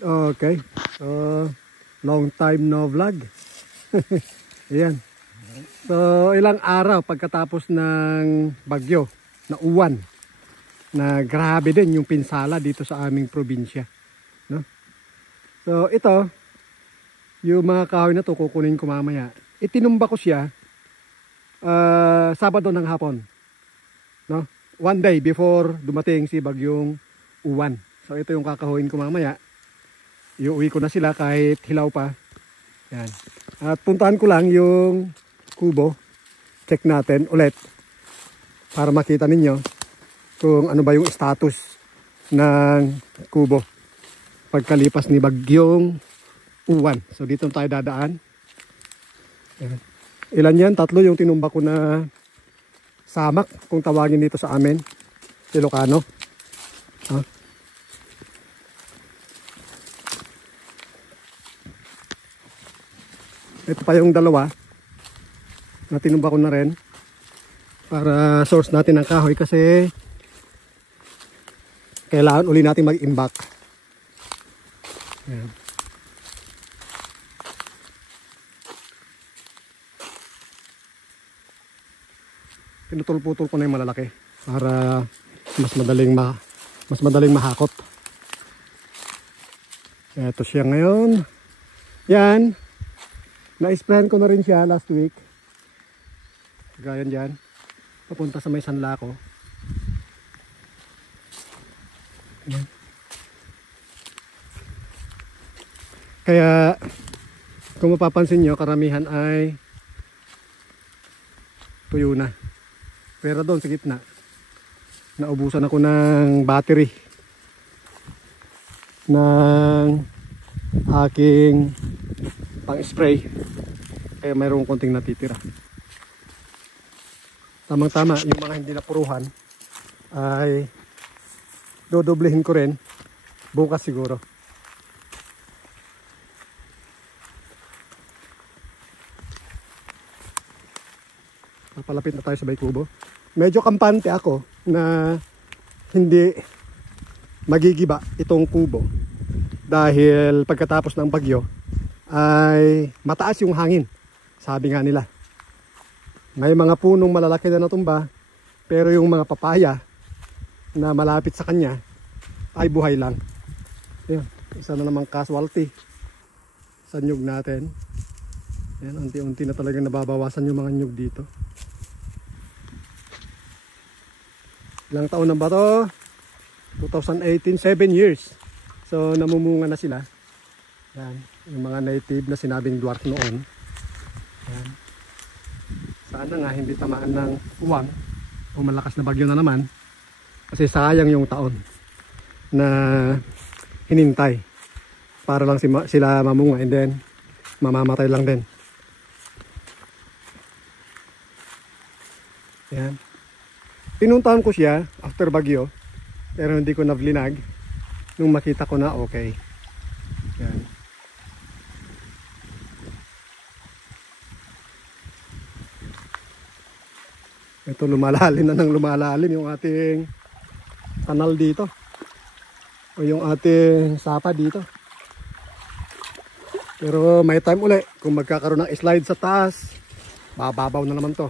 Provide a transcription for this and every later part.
Okay. So, long time no vlog. Ayan. So, ilang araw pagkatapos ng bagyo na uwan. Na grabe din yung pinsala dito sa aming probinsya. No? So, ito, yung mga kahoy na to kukunin ko mamaya. Itinumba ko siya Sabado ng hapon. No? One day before dumating si bagyong uwan. So, ito yung kakahuin ko mamaya. Iuwi ko na sila kahit hilaw pa. Yan. At puntahan ko lang yung kubo. Check natin ulit. Para makita ninyo kung ano ba yung status ng kubo. Pagkalipas ni bagyong uwan. So dito tayo dadaan. Yan. Ilan yan? 3 yung tinumba ko na samak. Kung tawagin dito sa amin. Ilocano. Huh? Ito pa yung dalawa na tinumba ko na rin para source natin ng kahoy kasi kailangan uli natin mag-imbak. Ayan. Pinutol-putol ko na yung malalaki para mas madaling mahakot. Ito siya ngayon. Yan. Na-sprayan ko na rin siya last week. Gaya dyan. Papunta sa may Sanlaco. Ayan. Kaya kung mapapansin nyo, karamihan ay tuyo na. Pero doon sa gitna, naubusan ako ng battery ng aking pang-spray. Kaya mayroong konting natitira. Tamang-tama, yung mga hindi napuruhan ay dodoblehin ko rin bukas siguro. Papalapit na tayo sa Bay Kubo. Medyo kampante ako na hindi magigiba itong kubo dahil pagkatapos ng bagyo ay mataas yung hangin. Sabi nga nila. May mga punong malalaki na natumba pero yung mga papaya na malapit sa kanya ay buhay lang. Ayan, isa na namang casualty sa nyug natin. Ayan, unti-unti na talagang nababawasan yung mga nyug dito. Ilang taon na ba to? 2018, 7 years. So namumunga na sila. Yan, yung mga native na sinabing dwarf noon. Yan. Sana nga hindi tamaan ng uwang o malakas na bagyo na naman. Kasi sayang yung taon na hinintay para lang sila mamunga and then mamamatay lang din. Yan. Pinuntahan ko siya after bagyo pero hindi ko navlinag nung makita ko na okay. Yan. Ito lumalalim na ng lumalalim yung ating kanal dito o yung ating sapa dito. Pero may time uli kung magkakaroon ng slide sa taas, bababaw na naman to.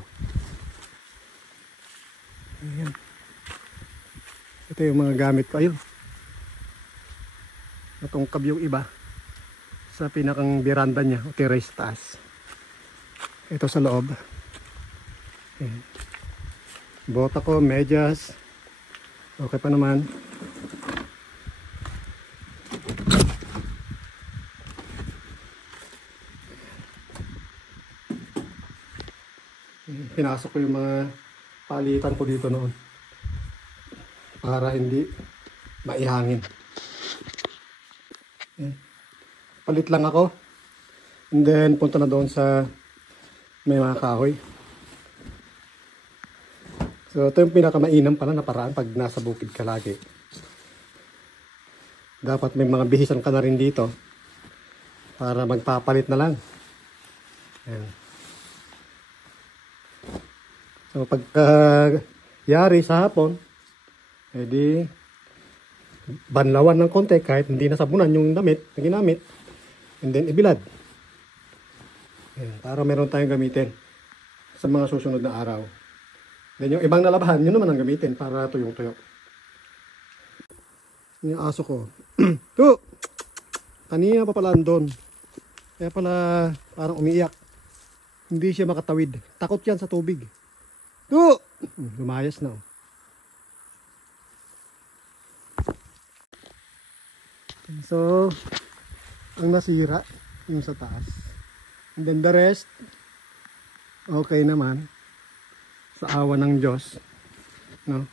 Ayan. Ito yung mga gamit ko. Ayun. Natungkab yung iba sa pinakang veranda niya o terrace taas. Ito sa loob. Ayan. Bota ko, medyas. Okay pa naman. Pinasok ko yung mga palitan ko dito noon para hindi maihangin. Palit lang ako and then punta na doon sa may mga kahoy. So ito yung pinakamainam pala na paraan pag nasa bukid ka lagi. Dapat may mga bihisan ka na rin dito para magpapalit na lang. Ayan. So pagka yari sa hapon, edi banlawan ng konti kahit hindi nasabunan yung damit na ginamit. And then ibilad. Ayan, para meron tayong gamitin sa mga susunod na araw. Then yung ibang nalabahan, yun naman ang gamitin para tuyong-tuyo. Yung aso ko. To! Kanina pa pala andun. Kaya pala parang umiiyak. Hindi siya makatawid. Takot yan sa tubig. To! Lumayas na. So, ang nasira yung sa taas. And then the rest, okay naman. Sa awa ng Diyos. No?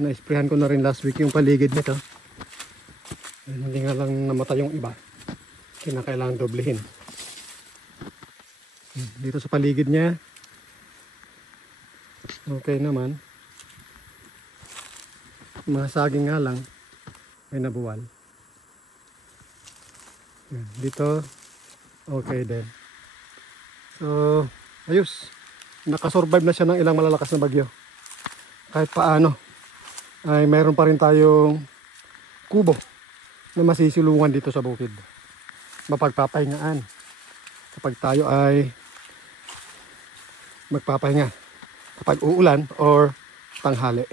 Na-sprayhan ko na rin last week yung paligid nito. And hindi nga lang namatay yung iba. Kinakailangan doblehin. Dito sa paligid niya, okay naman. Mga saging nga lang, may nabuwal. Dito, okay din. So, ayos. Nakasurvive na siya ng ilang malalakas na bagyo. Kahit paano, ay mayroon pa rin tayong kubo na masisilungan dito sa bukid. Mapagpapahingaan. Kapag tayo ay magpapahinga. Kapag uulan or tanghali.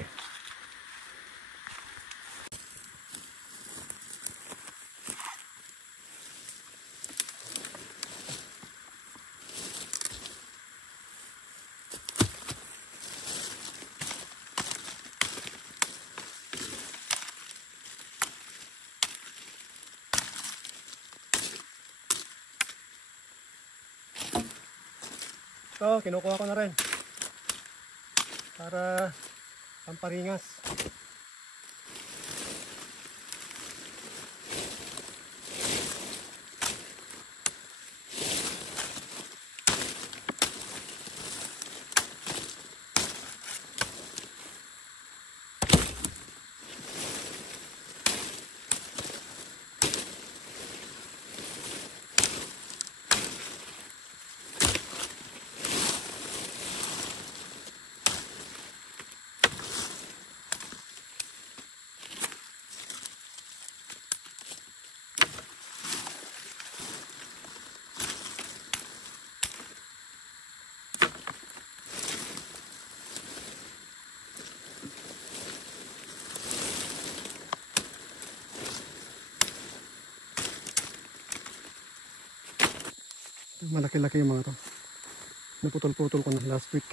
So, kinukuha ko na rin para pamparingas. Malaki-laki yung mga to. Naputol-putol ko na last week.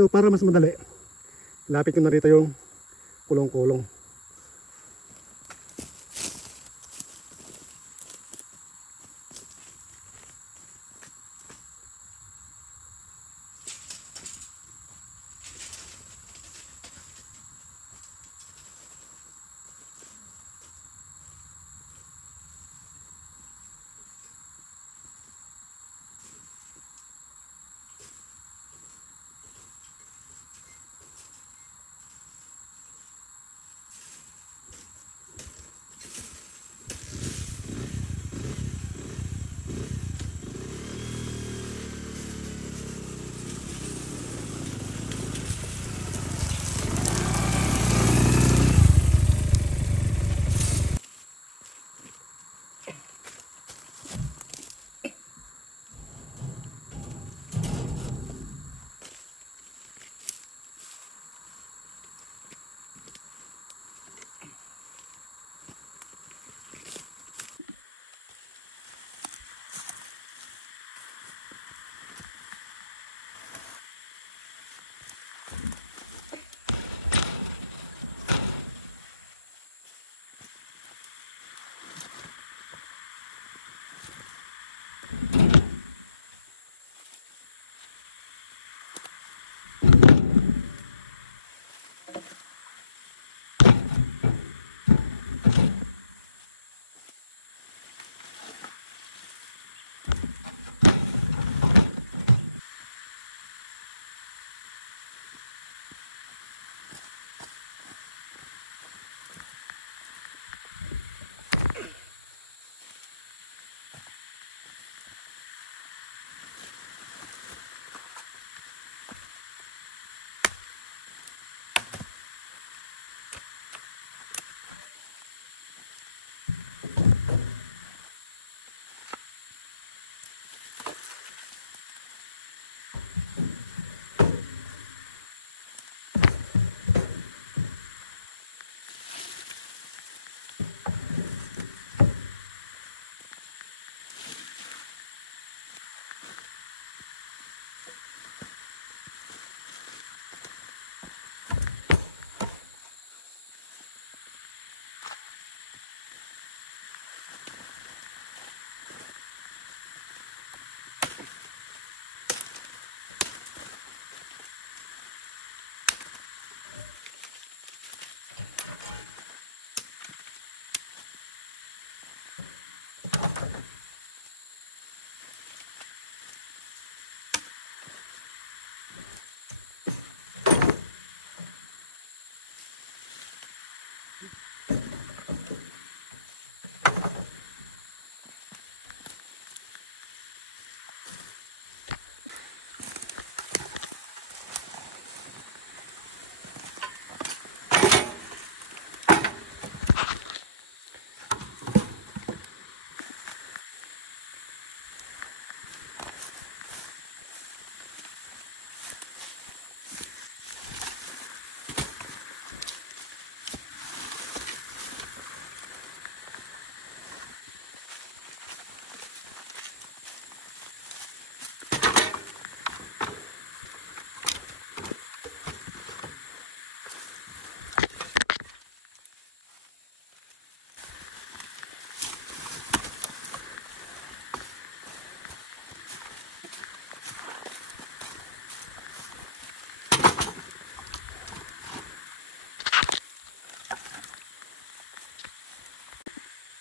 So para mas madali, lapit ko na rito yung kulong-kulong.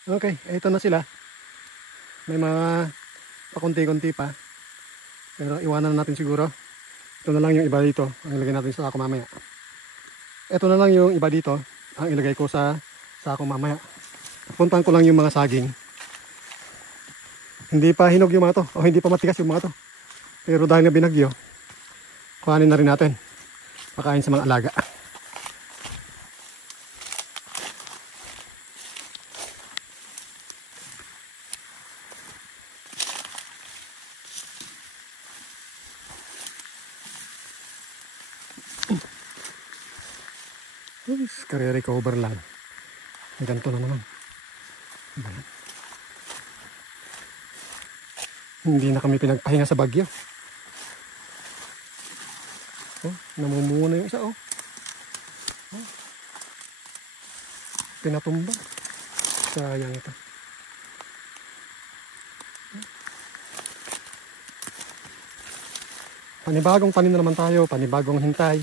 Okay, ito na sila. May mga pakunti-kunti pa. Pero iwanan na natin siguro. Ito na lang yung iba dito. Ang ilagay natin sa sako mamaya. Ito na lang yung iba dito. Ang ilagay ko sa sako mamaya. Puntahan ko lang yung mga saging. Hindi pa hinog yung mga to. O hindi pa matigas yung mga to. Pero dahil na binagyo, kuhanin na rin natin. Pakain sa mga alaga. Kare-recover lang. Ganito na naman. Hindi na kami pinagpahinga sa bagyo. Oh, namumunga na yung isa, oh. Oh. Pinatumba. Sayang ito. Panibagong tanim na naman tayo, panibagong hintay.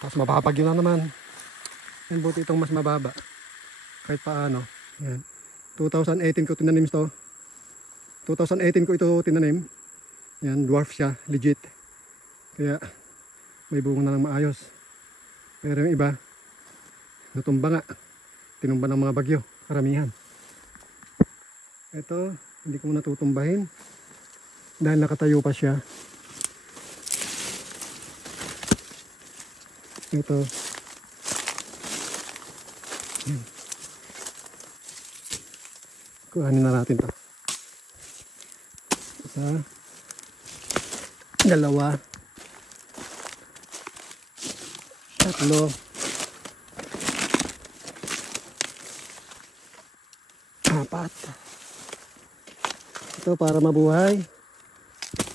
Tapos mababagyo na naman. Yan, buti itong mas mababa. Kahit paano. Yan. 2018 ko tinanim ito. 2018 ko ito tinanim. Yan, dwarf siya, legit. Kaya may bunga na lang maayos. Pero yung iba, natumba nga. Tinumba ng mga bagyo, karamihan. Ito, hindi ko muna tutumbahin. Dahil nakatayo pa siya. Ito. Yan. Kuhanin na natin to. Isa. Dalawa. Tatlo. Apat. Ito para mabuhay.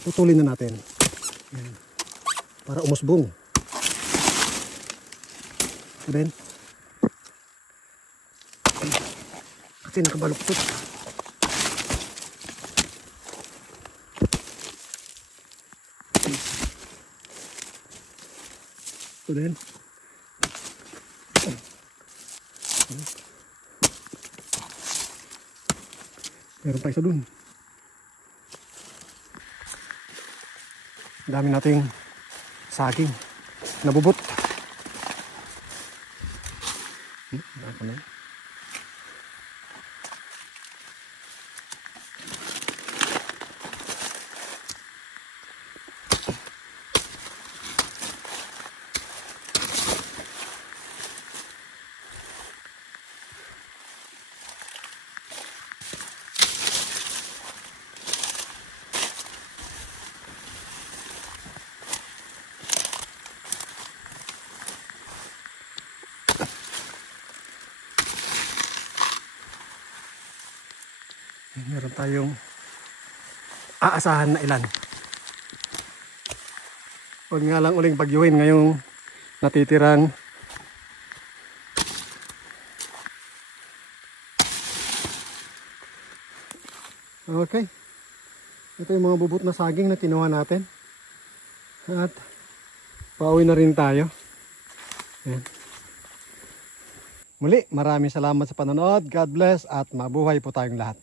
Putulin na natin. Yan. Para umusbong. Then, kasi nakabaluktot. Ito din. Meron pa isa dun. Dami nating saging nabubot. Ako na. Meron tayong aasahan na ilan. Huwag nga lang uling bagyuhin ngayong natitirang okay. Ito yung mga bubut na saging na kinuha natin. At pauwi na rin tayo. Yan. Muli, maraming salamat sa panonood. God bless at mabuhay po tayong lahat.